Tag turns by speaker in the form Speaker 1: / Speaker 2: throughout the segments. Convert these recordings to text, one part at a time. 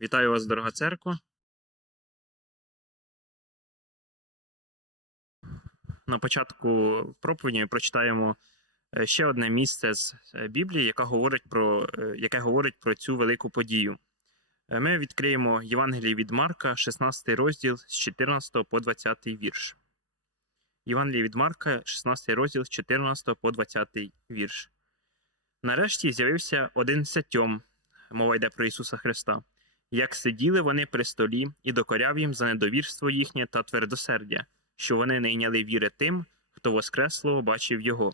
Speaker 1: Вітаю вас, дорога церква. На початку проповіді ми прочитаємо е, ще одне місце з е, Біблії, яка говорить про, е, яке говорить про цю велику подію. Ми відкриємо Євангеліє від Марка, 16 розділ з 14 по 20 вірш. Євангеліє від Марка, 16 розділ з 14 по 20 вірш. Нарешті з'явився один сятьом, мова йде про Ісуса Христа як сиділи вони при столі, і докоряв їм за недовірство їхнє та твердосердя, що вони не йняли віри тим, хто воскреслого бачив його.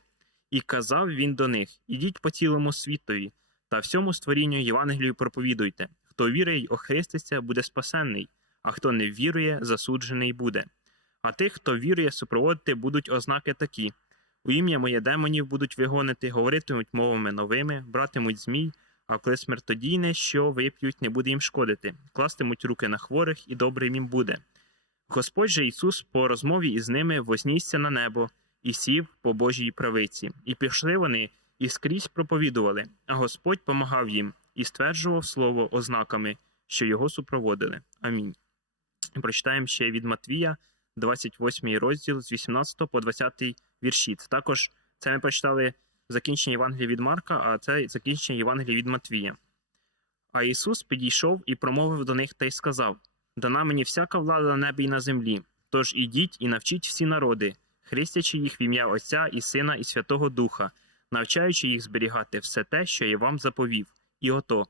Speaker 1: І казав він до них: Ідіть по цілому світові, та всьому створінню Євангелію проповідуйте. Хто вірить й охреститься, буде спасенний, а хто не вірує, засуджений буде. А тих, хто вірує, супроводити будуть ознаки такі: у ім'я моє демонів будуть вигонити, говоритимуть мовами новими, братимуть змій, а коли смертодійне, що вип'ють, не буде їм шкодити, кластимуть руки на хворих, і добре їм буде. Господь же Ісус по розмові із ними вознісся на небо і сів по Божій правиці. І пішли вони і скрізь проповідували, а Господь помагав їм і стверджував слово ознаками, що його супроводили. Амінь. Прочитаємо ще від Матвія, 28 розділ з 18 по 20 вірші. Також це ми прочитали закінчення Євангелія від Марка, а це закінчення Євангелія від Матвія. А Ісус підійшов і промовив до них та й сказав: Дана мені всяка влада на небі і на землі. Тож ідіть і навчіть всі народи, хрестячи їх в ім'я Отця і Сина і Святого Духа, навчаючи їх зберігати все те, що я вам заповів. І ото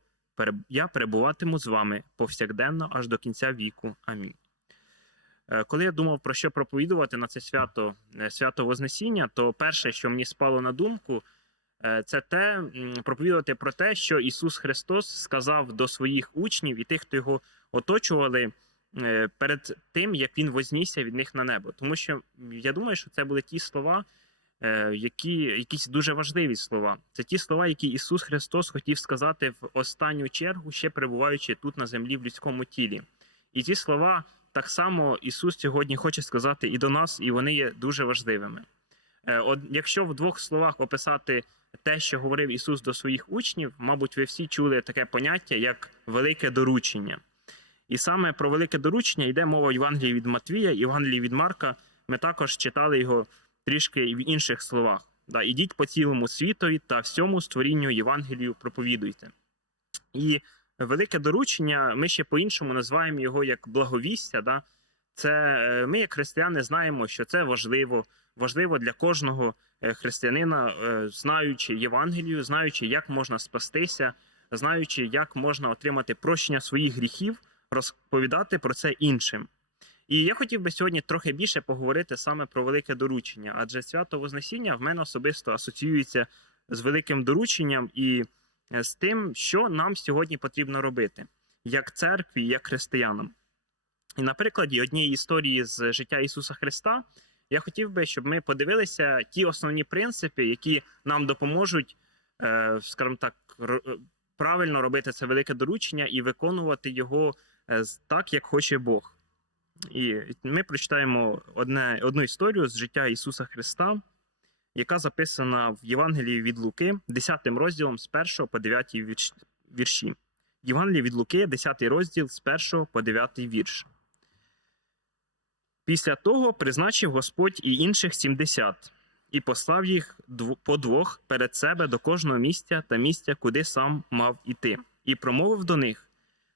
Speaker 1: я перебуватиму з вами повсякденно аж до кінця віку. Амінь. Е, Коли я думав про що проповідувати на це свято, е, свято Вознесіння, то перше, що мені спало на думку, е, це те проповідувати про те, що Ісус Христос сказав до своїх учнів і тих, хто його оточували перед тим, як він вознісся від них на небо. Тому що я думаю, що це були ті слова, які якісь дуже важливі слова. Це ті слова, які Ісус Христос хотів сказати в останню чергу, ще перебуваючи тут на землі в людському тілі. І ці слова так само Ісус сьогодні хоче сказати і до нас, і вони є дуже важливими. Е, От якщо в двох словах описати те, що говорив Ісус до своїх учнів, мабуть, ви всі чули таке поняття як велике доручення. І саме про велике доручення йде мова в Євангелії від Матвія, Євангелії від Марка. Ми також читали його трішки в інших словах. Да, Ідіть по цілому світові та всьому створінню Євангелію проповідуйте. І велике доручення, ми ще по-іншому називаємо його як благовістя. Да? Це е, ми, як християни, знаємо, що це важливо, важливо для кожного е, християнина, е, знаючи Євангелію, знаючи, як можна спастися, знаючи, як можна отримати прощення своїх гріхів, розповідати про це іншим. І я хотів би сьогодні трохи більше поговорити саме про велике доручення, адже свято Вознесіння в мене особисто асоціюється з великим дорученням і з тим, що нам сьогодні потрібно робити, як церкві, як християнам. І на прикладі однієї історії з життя Ісуса Христа я хотів би, щоб ми подивилися ті основні принципи, які нам допоможуть, е, скажімо так, е, правильно робити це велике доручення і виконувати його е, так, як хоче Бог. І ми прочитаємо одне, одну історію з життя Ісуса Христа, яка записана в Євангелії від Луки, 10 розділом з 1 по 9 вірш- вірші. Євангеліє від Луки, 10 розділ з 1 по 9 вірш. Після того призначив Господь і інших 70, і послав їх по двох перед себе до кожного місця та місця, куди сам мав іти, і промовив до них: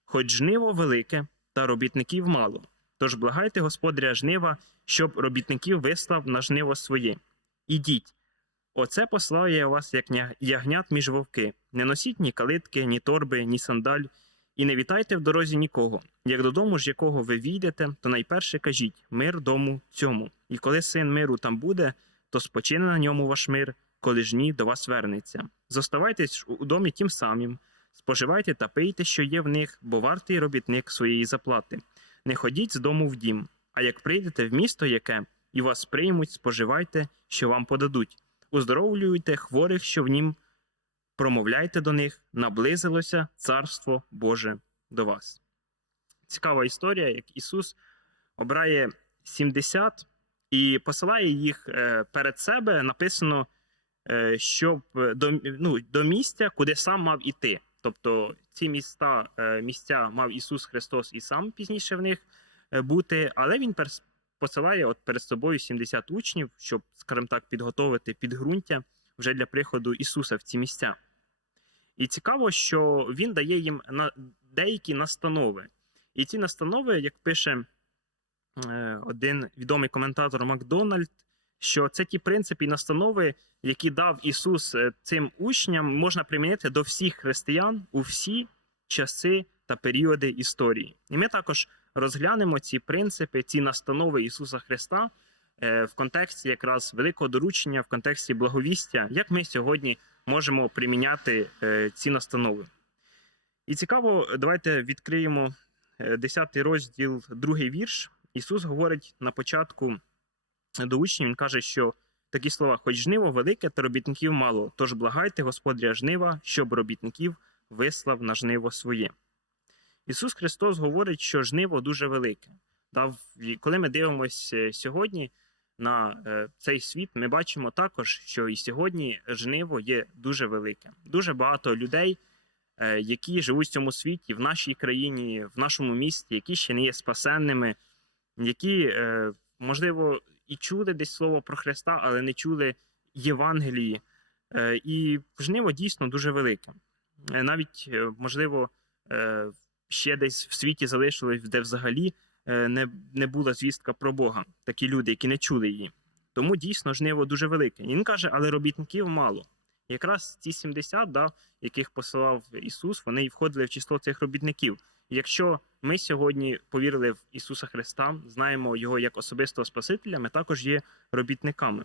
Speaker 1: Хоч жниво велике, та робітників мало. Тож благайте господаря жнива, щоб робітників вислав на жниво своє. Ідіть. Оце послав я вас, як ягнят між вовки. Не носіть ні калитки, ні торби, ні сандаль, і не вітайте в дорозі нікого. Як додому ж якого ви війдете, то найперше кажіть мир дому цьому. І коли син миру там буде, то спочине на ньому ваш мир, коли ж ні до вас вернеться. Зоставайтесь у домі тим самим, споживайте та пийте, що є в них, бо вартий робітник своєї заплати. Не ходіть з дому в дім, а як прийдете в місто яке, і вас приймуть, споживайте, що вам подадуть. Уздоровлюйте хворих, що в нім, промовляйте до них, наблизилося Царство Боже до вас. Цікава історія, як Ісус обирає 70 і посилає їх е, перед себе. Написано, е, щоб до, ну, до місця, куди сам мав іти. Тобто ці міста, е, місця мав Ісус Христос і сам пізніше в них бути, але Він посилає от перед собою 70 учнів, щоб, скажімо так, підготовити підґрунтя вже для приходу Ісуса в ці місця. І цікаво, що він дає їм на деякі настанови. І ці настанови, як пише е, один відомий коментатор Макдональд, що це ті принципи і настанови, які дав Ісус е, цим учням, можна примінити до всіх християн у всі часи та періоди історії. І ми також розглянемо ці принципи, ці настанови Ісуса Христа е, в контексті якраз великого доручення, в контексті благовістя, як ми сьогодні можемо приміняти е, ці настанови. І цікаво, давайте відкриємо 10 розділ, другий вірш. Ісус говорить на початку до учнів, Він каже, що такі слова: хоч жниво велике, та робітників мало. Тож благайте Господаря жнива, щоб робітників вислав на жниво своє. Ісус Христос говорить, що жниво дуже велике. В- коли ми дивимося сьогодні на е, цей світ, ми бачимо також, що і сьогодні жниво є дуже велике. Дуже багато людей, е, які живуть в цьому світі, в нашій країні, в нашому місті, які ще не є спасенними, які, е, можливо, і чули десь слово про Христа, але не чули Євангелії. І жниво дійсно дуже велике. Навіть, можливо, е, ще десь в світі залишилось, де взагалі е, не, не була звістка про Бога. Такі люди, які не чули її. Тому дійсно жниво дуже велике. І він каже, але робітників мало. Якраз ці 70, да, яких посилав Ісус, вони і входили в число цих робітників. Якщо ми сьогодні повірили в Ісуса Христа, знаємо Його як особистого Спасителя, ми також є робітниками.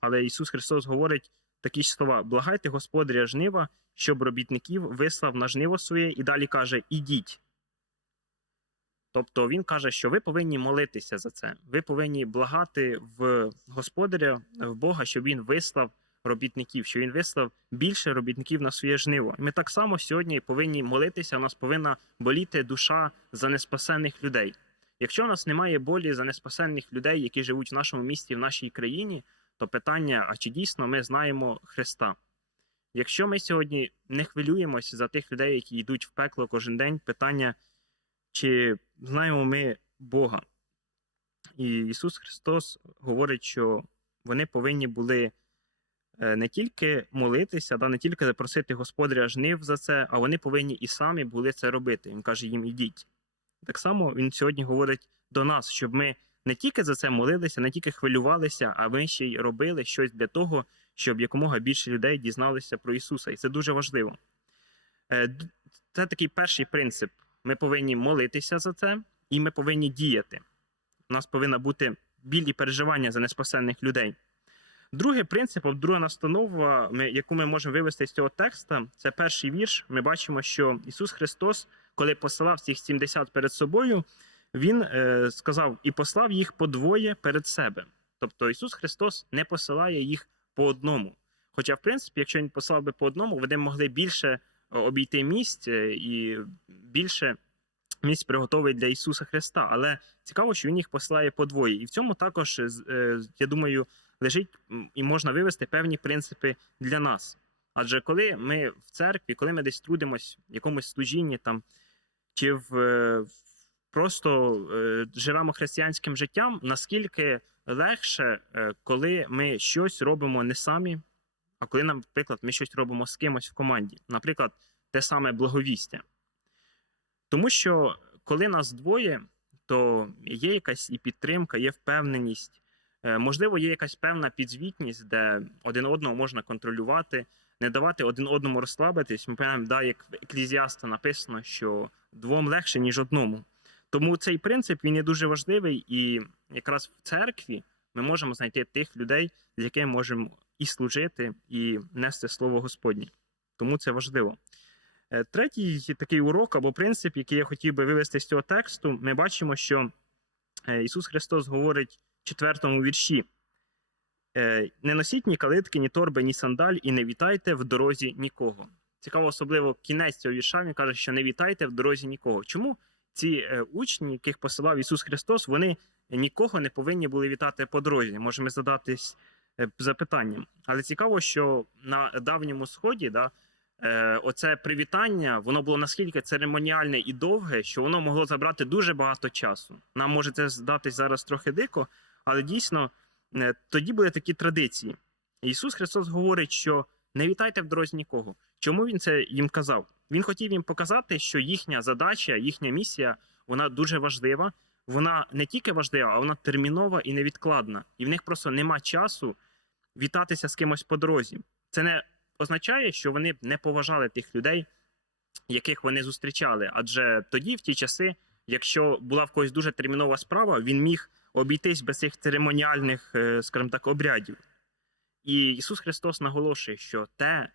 Speaker 1: Але Ісус Христос говорить такі ж слова: благайте Господаря жнива, щоб робітників вислав на жниво своє, і далі каже: ідіть. Тобто він каже, що ви повинні молитися за це. Ви повинні благати в Господаря, в Бога, щоб він вислав робітників, що він вислав більше робітників на своє жниво. І ми так само сьогодні повинні молитися. У нас повинна боліти душа за неспасених людей. Якщо у нас немає болі за неспасенних людей, які живуть в нашому місті, в нашій країні, то питання: а чи дійсно ми знаємо Христа? Якщо ми сьогодні не хвилюємося за тих людей, які йдуть в пекло кожен день, питання, чи знаємо ми Бога? І Ісус Христос говорить, що вони повинні були е, не тільки молитися, не тільки запросити Господаря жнив за це, а вони повинні і самі були це робити. Він каже їм: ідіть. Так само він сьогодні говорить до нас, щоб ми не тільки за це молилися, не тільки хвилювалися, а ми ще й робили щось для того, щоб якомога більше людей дізналися про Ісуса. І це дуже важливо. Е, Це такий перший принцип. Ми повинні молитися за це, і ми повинні діяти. У нас повинна бути білі переживання за неспасенних людей. Другий принцип, друга настанова, яку ми можемо вивести з цього текста, це перший вірш. Ми бачимо, що Ісус Христос, коли посилав цих 70 перед собою, Він е, сказав і послав їх подвоє перед себе. Тобто Ісус Христос не посилає їх по одному. Хоча, в принципі, якщо він послав би по одному, вони могли більше е, обійти місць е, і більше місць приготовить для Ісуса Христа. Але цікаво, що він їх посилає подвоє. І в цьому також, я думаю, лежить і можна вивести певні принципи для нас. Адже коли ми в церкві, коли ми десь трудимось в якомусь служінні там, чи в- просто е, живемо християнським життям, наскільки легше, е, коли ми щось робимо не самі, а коли, наприклад, ми щось робимо з кимось в команді, наприклад, те саме благовістя. Тому що коли нас двоє, то є якась і підтримка, є впевненість. Е, Можливо, є якась певна підзвітність, де один одного можна контролювати, не давати один одному розслабитись. Ми пам'ятаємо, да, як в еклізіаста написано, що двом легше, ніж одному. Тому цей принцип він є дуже важливий, і якраз в церкві ми можемо знайти тих людей, з якими можемо і служити, і нести слово Господнє. Тому це важливо. Е, Третій такий урок або принцип, який я хотів би вивести з цього тексту, ми бачимо, що е, Ісус Христос говорить в четвертому вірші: е, не носіть ні калитки, ні торби, ні сандаль, і не вітайте в дорозі нікого. Цікаво, особливо кінець цього вірша він каже, що не вітайте в дорозі нікого. Чому ці е, учні, яких посилав Ісус Христос, вони нікого не повинні були вітати по дорозі? Можемо задатись е, запитанням. Але цікаво, що на давньому сході, да, е, оце привітання, воно було наскільки церемоніальне і довге, що воно могло забрати дуже багато часу. Нам може це здатись зараз трохи дико, але дійсно тоді були такі традиції. Ісус Христос говорить, що не вітайте в дорозі нікого. Чому він це їм казав? Він хотів їм показати, що їхня задача, їхня місія, вона дуже важлива. Вона не тільки важлива, а вона термінова і невідкладна. І в них просто нема часу вітатися з кимось по дорозі. Це не означає, що вони не поважали тих людей, яких вони зустрічали. Адже тоді, в ті часи, якщо була в когось дуже термінова справа, він міг обійтись без цих церемоніальних, е, скажімо так, обрядів. І Ісус Христос наголошує, що те,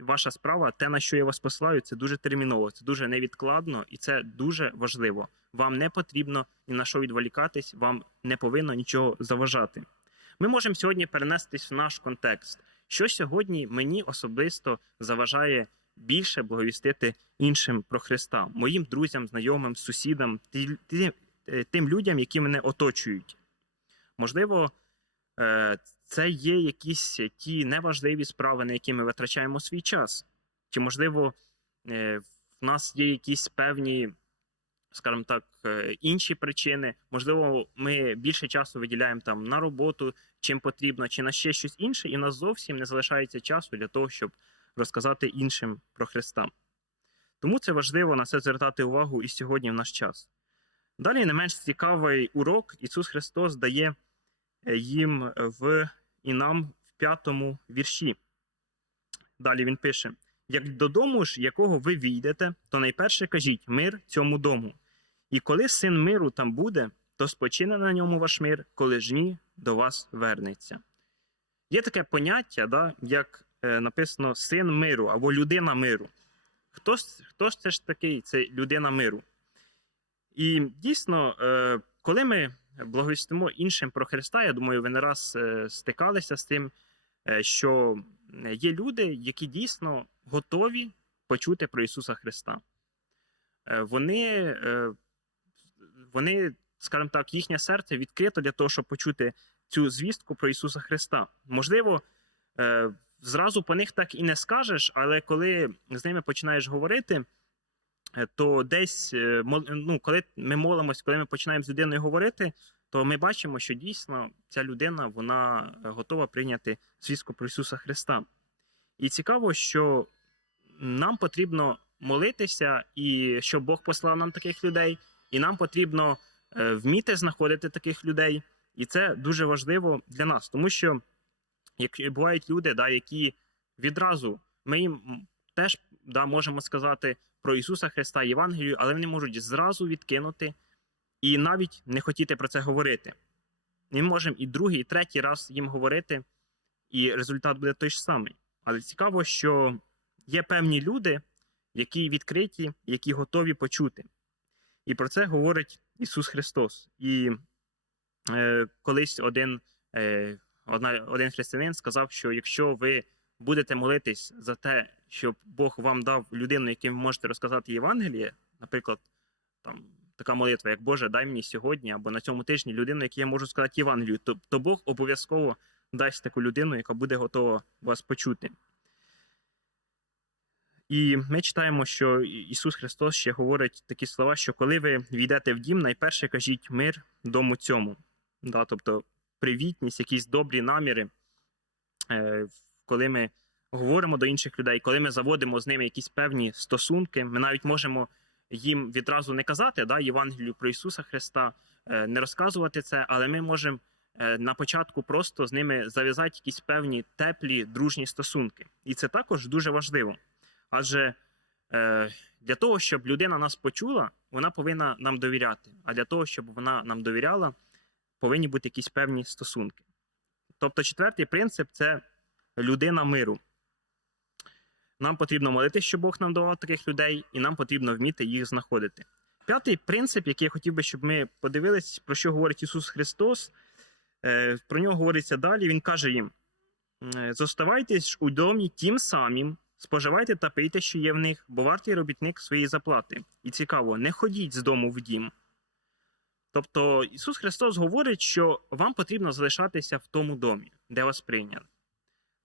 Speaker 1: ваша справа, те, на що я вас посилаю, це дуже терміново, це дуже невідкладно і це дуже важливо. Вам не потрібно ні на що відволікатись, вам не повинно нічого заважати. Ми можемо сьогодні перенестись в наш контекст. Що сьогодні мені особисто заважає більше благовістити іншим про Христа, моїм друзям, знайомим, сусідам, е, тим людям, які мене оточують. Можливо, е, це є якісь ті неважливі справи, на які ми витрачаємо свій час. Чи, можливо, е, в нас є якісь певні, скажімо так, е, інші причини. Можливо, ми більше часу виділяємо там на роботу, чим потрібно, чи на ще щось інше, і нас зовсім не залишається часу для того, щоб розказати іншим про Христа. Тому це важливо на це звертати увагу і сьогодні в наш час. Далі не менш цікавий урок Ісус Христос дає їм в і нам в п'ятому вірші. Далі він пише: Як додому ж, якого ви війдете, то найперше кажіть мир цьому дому. І коли син миру там буде, то спочине на ньому ваш мир, коли ж ні, до вас вернеться. Є таке поняття, да, як е, написано син миру або людина миру. Хто, хто ж це ж такий? Це людина миру. І дійсно, е, коли ми благовістимо іншим про Христа, я думаю, ви не раз е, стикалися з тим, е, що є люди, які дійсно готові почути про Ісуса Христа. Е, Вони, е, вони, скажімо так, їхнє серце відкрито для того, щоб почути цю звістку про Ісуса Христа. Можливо, е, зразу по них так і не скажеш, але коли з ними починаєш говорити, е, то десь, е, ну, коли ми молимось, коли ми починаємо з людиною говорити, то ми бачимо, що дійсно ця людина вона е, готова прийняти звістку про Ісуса Христа. І цікаво, що нам потрібно молитися, і щоб Бог послав нам таких людей, і нам потрібно е, вміти знаходити таких людей. І це дуже важливо для нас, тому що як бувають люди, да, які відразу ми їм теж да, можемо сказати про Ісуса Христа Євангелію, але вони можуть зразу відкинути і навіть не хотіти про це говорити. Ми можемо і другий, і третій раз їм говорити, і результат буде той ж самий. Але цікаво, що є певні люди, які відкриті, які готові почути. І про це говорить Ісус Христос. І е, колись один, е, одна, один християнин сказав, що якщо ви будете молитись за те, щоб Бог вам дав людину, яким ви можете розказати Євангеліє, наприклад, там така молитва, як Боже, дай мені сьогодні або на цьому тижні людину, якій я можу сказати Євангелію, то, то Бог обов'язково дасть таку людину, яка буде готова вас почути. І ми читаємо, що Ісус Христос ще говорить такі слова, що коли ви війдете в дім, найперше кажіть мир дому цьому. Да, тобто привітність, якісь добрі наміри, е, коли ми говоримо до інших людей, коли ми заводимо з ними якісь певні стосунки, ми навіть можемо їм відразу не казати да, Євангелію про Ісуса Христа, е, не розказувати це, але ми можемо е, на початку просто з ними зав'язати якісь певні теплі, дружні стосунки. І це також дуже важливо. Адже е, для того, щоб людина нас почула, вона повинна нам довіряти. А для того, щоб вона нам довіряла, повинні бути якісь певні стосунки. Тобто, четвертий принцип це людина миру. Нам потрібно молитися, щоб Бог нам давав таких людей, і нам потрібно вміти їх знаходити. П'ятий принцип, який я хотів би, щоб ми подивились, про що говорить Ісус Христос. е, Про нього говориться далі. Він каже їм: е, зоставайтесь у домі тим самим, споживайте та пийте, що є в них, бо вартий робітник своєї заплати. І цікаво, не ходіть з дому в дім. Тобто Ісус Христос говорить, що вам потрібно залишатися в тому домі, де вас прийняли.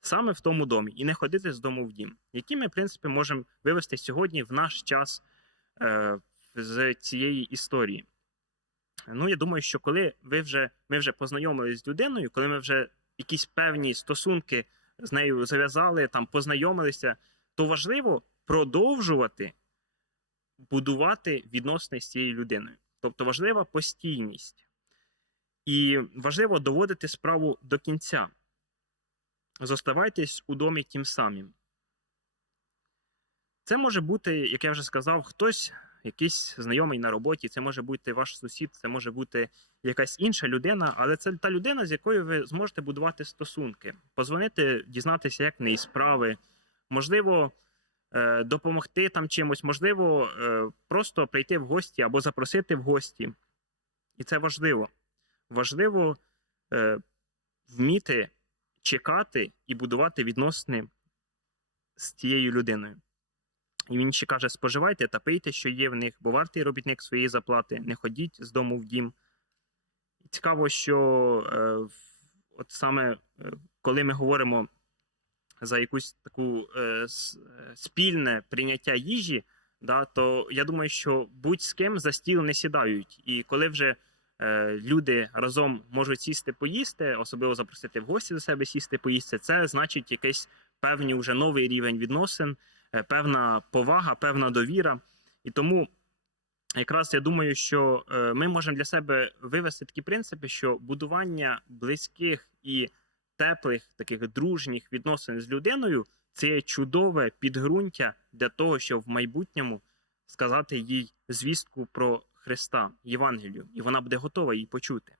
Speaker 1: Саме в тому домі і не ходити з дому в дім. Які ми, в принципі, можемо вивести сьогодні в наш час е, з цієї історії? Ну, я думаю, що коли ви вже, ми вже познайомилися з людиною, коли ми вже якісь певні стосунки з нею зав'язали, там познайомилися, то важливо продовжувати будувати відносини з цією людиною. Тобто важлива постійність. І важливо доводити справу до кінця. Зоставайтесь у домі тим самим. Це може бути, як я вже сказав, хтось, якийсь знайомий на роботі, це може бути ваш сусід, це може бути якась інша людина, але це та людина, з якою ви зможете будувати стосунки, позвонити, дізнатися, як в неї справи, можливо, е, допомогти там чимось, можливо, е, просто прийти в гості або запросити в гості. І це важливо. Важливо е, вміти чекати і будувати відносини з тією людиною. І він ще каже: споживайте та пийте, що є в них, бо вартий робітник своєї заплати, не ходіть з дому в дім. Цікаво, що е, от саме е, коли ми говоримо за якусь таку е, е, спільне прийняття їжі, да, то я думаю, що будь з ким за стіл не сідають. І коли вже люди разом можуть сісти поїсти, особливо запросити в гості до себе сісти поїсти, це значить якийсь певний вже новий рівень відносин, е, певна повага, певна довіра. І тому якраз я думаю, що е, ми можемо для себе вивести такі принципи, що будування близьких і теплих, таких дружніх відносин з людиною це чудове підґрунтя для того, щоб в майбутньому сказати їй звістку про Христа, Євангелію, і вона буде готова її почути.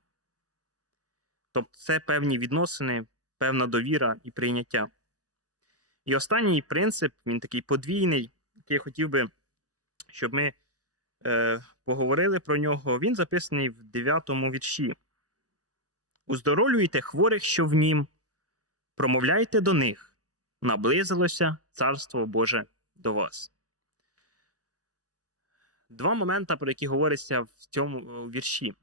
Speaker 1: Тобто це певні відносини, певна довіра і прийняття. І останній принцип, він такий подвійний, який я хотів би, щоб ми е, поговорили про нього. Він записаний в 9 вірші. Уздоровлюйте хворих, що в нім, промовляйте до них, наблизилося Царство Боже до вас. Два моменти, про які говориться в цьому е, вірші.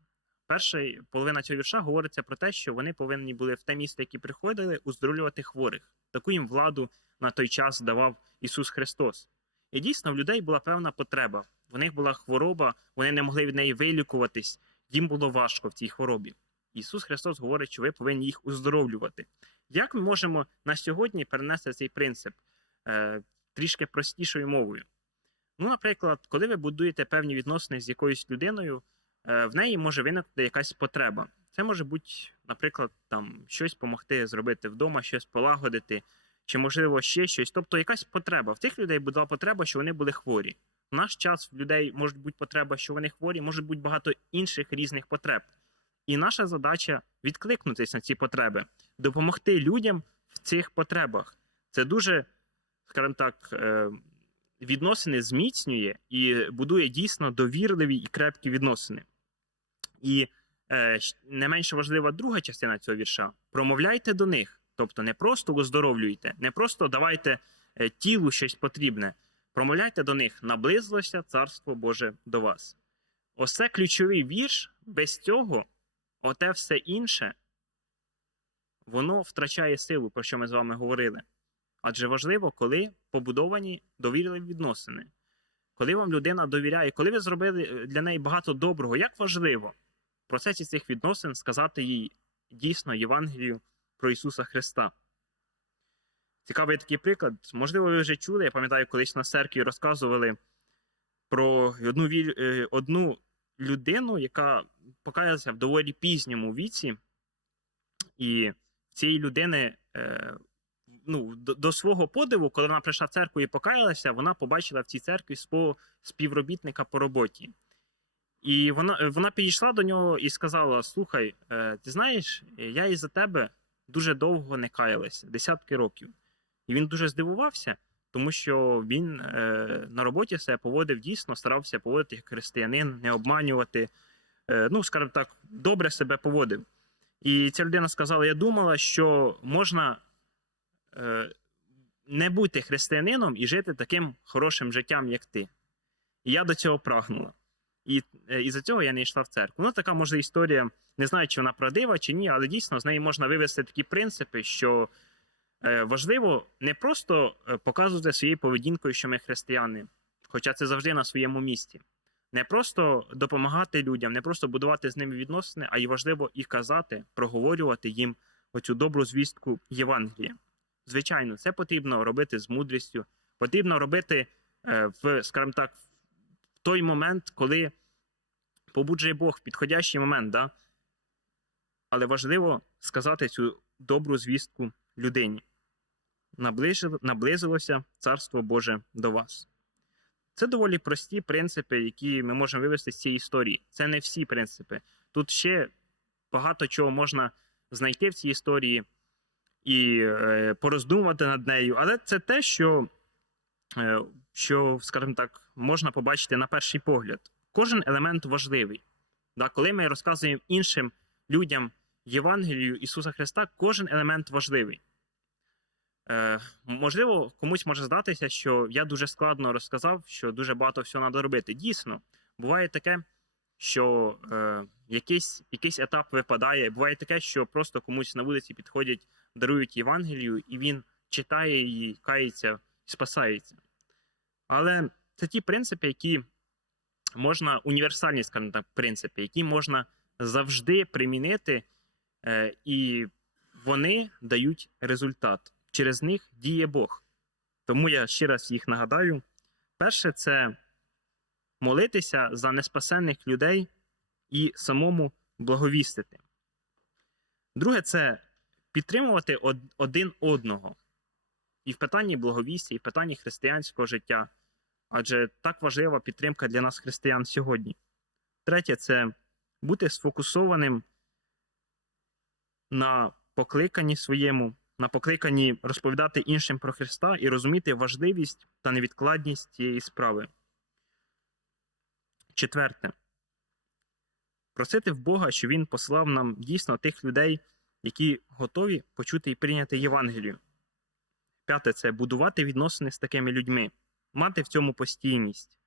Speaker 1: Перша половина цього вірша говориться про те, що вони повинні були в те місце, які приходили, уздоровлювати хворих. Таку їм владу на той час давав Ісус Христос. І дійсно в людей була певна потреба. В них була хвороба, вони не могли від неї вилікуватись, їм було важко в цій хворобі. Ісус Христос говорить, що ви повинні їх уздоровлювати. Як ми можемо на сьогодні перенести цей принцип е, трішки простішою мовою? Ну, наприклад, коли ви будуєте певні відносини з якоюсь людиною, е, в неї може виникнути якась потреба. Це може бути, наприклад, там щось допомогти зробити вдома, щось полагодити, чи, можливо, ще щось. Тобто якась потреба. В тих людей була потреба, що вони були хворі. В наш час в людей може бути потреба, що вони хворі, може бути багато інших різних потреб. І наша задача відкликнутися на ці потреби, допомогти людям в цих потребах. Це дуже, скажімо так, е, відносини зміцнює і будує дійсно довірливі і крепкі відносини. І е, не менш важлива друга частина цього вірша: промовляйте до них, тобто не просто оздоровлюйте, не просто давайте е, тілу щось потрібне. Промовляйте до них, наблизилося Царство Боже до вас. Ось це ключовий вірш. Без цього, оте все інше, воно втрачає силу, про що ми з вами говорили. Адже важливо, коли побудовані довірливі відносини, коли вам людина довіряє, коли ви зробили е, для неї багато доброго, як важливо в процесі цих відносин сказати їй дійсно Євангелію про Ісуса Христа. Цікавий такий приклад. Можливо, ви вже чули, я пам'ятаю, колись на церкві розказували про одну, е, одну людину, яка покаялася в доволі пізньому віці, і цієї людини е, ну, до, до свого подиву, коли вона прийшла в церкву і покаялася, вона побачила в цій церкві свого співробітника по роботі. І вона, е, вона підійшла до нього і сказала: Слухай, е, ти знаєш, я із-за тебе дуже довго не каялася, десятки років. І він дуже здивувався, тому що він е, на роботі себе поводив дійсно, старався поводити як християнин, не обманювати. Ну, скажімо так, добре себе поводив. І ця людина сказала: Я думала, що можна не бути християнином і жити таким хорошим життям, як ти. І я до цього прагнула. І е, із-за цього я не йшла в церкву. Ну, така може історія, не знаю, чи вона правдива, чи ні, але дійсно з неї можна вивести такі принципи, що Е, Важливо не просто е, показувати своєю поведінкою, що ми християни, хоча це завжди на своєму місці. Не просто допомагати людям, не просто будувати з ними відносини, а й важливо і казати, проговорювати їм оцю добру звістку Євангелія. Звичайно, це потрібно робити з мудрістю, потрібно робити е, в, скажімо так, в той момент, коли побуджує Бог, в підходящий момент, да? але важливо сказати цю добру звістку людині. Наблизилося Царство Боже до вас. Це доволі прості принципи, які ми можемо вивести з цієї історії. Це не всі принципи. Тут ще багато чого можна знайти в цій історії і е, пороздумувати над нею. Але це те, що, е, що, скажімо так, можна побачити на перший погляд. Кожен елемент важливий. Да? Коли ми розказуємо іншим людям Євангелію Ісуса Христа, кожен елемент важливий. Е, можливо, комусь може здатися, що я дуже складно розказав, що дуже багато всього треба робити. Дійсно, буває таке, що е, якийсь, якийсь етап випадає. Буває таке, що просто комусь на вулиці підходять, дарують Євангелію, і він читає її, кається і спасається. Але це ті принципи, які можна, універсальні, скажімо так, принципи, які можна завжди примінити, е, і вони дають результат. Через них діє Бог. Тому я ще раз їх нагадаю. Перше, це молитися за неспасенних людей і самому благовістити. Друге, це підтримувати один одного. І в питанні благовістя, і в питанні християнського життя. Адже так важлива підтримка для нас, християн, сьогодні. Третє це бути сфокусованим на покликанні своєму, на покликанні розповідати іншим про Христа і розуміти важливість та невідкладність цієї справи. Четверте. Просити в Бога, щоб Він послав нам дійсно тих людей, які готові почути і прийняти Євангелію. П'яте це будувати відносини з такими людьми, мати в цьому постійність.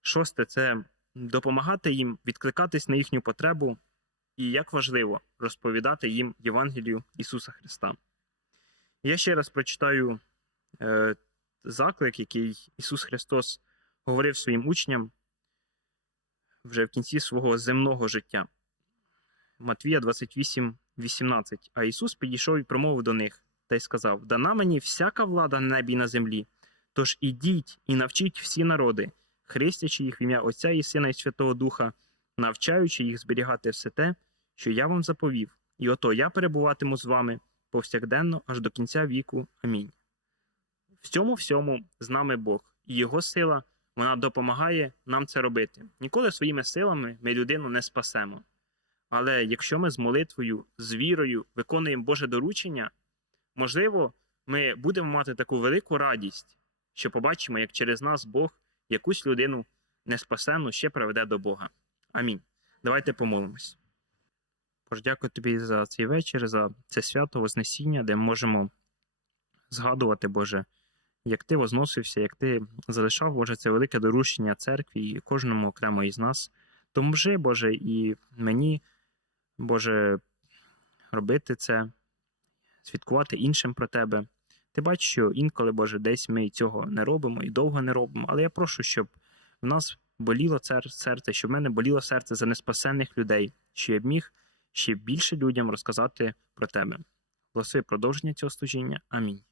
Speaker 1: Шосте це допомагати їм відкликатись на їхню потребу і, як важливо, розповідати їм Євангелію Ісуса Христа. Я ще раз прочитаю е, заклик, який Ісус Христос говорив своїм учням вже в кінці свого земного життя. Матвія 28, 18. А Ісус підійшов і промовив до них та й сказав: Дана мені всяка влада на небі і на землі. Тож ідіть і навчіть всі народи, хрестячи їх в ім'я Отця і Сина і Святого Духа, навчаючи їх зберігати все те, що я вам заповів, і ото я перебуватиму з вами повсякденно аж до кінця віку. Амінь. В цьому всьому з нами Бог, і Його сила вона допомагає нам це робити. Ніколи своїми силами ми людину не спасемо. Але якщо ми з молитвою, з вірою виконуємо Боже доручення, можливо, ми будемо мати таку велику радість, що побачимо, як через нас Бог якусь людину неспасенну ще приведе до Бога. Амінь. Давайте помолимось. Боже, дякую тобі за цей вечір, за це свято Вознесіння, де ми можемо згадувати, Боже, як ти возносився, як ти залишав, Боже, це велике доручення церкві і кожному окремо із нас. Поможи, Боже, і мені, Боже, робити це, свідкувати іншим про тебе. Ти бачиш, що інколи, Боже, десь ми цього не робимо і довго не робимо. Але я прошу, щоб в нас боліло серце, щоб в мене боліло серце за неспасенних людей, що я б міг ще більше людям розказати про тебе. Голоси продовження цього служіння. Амінь.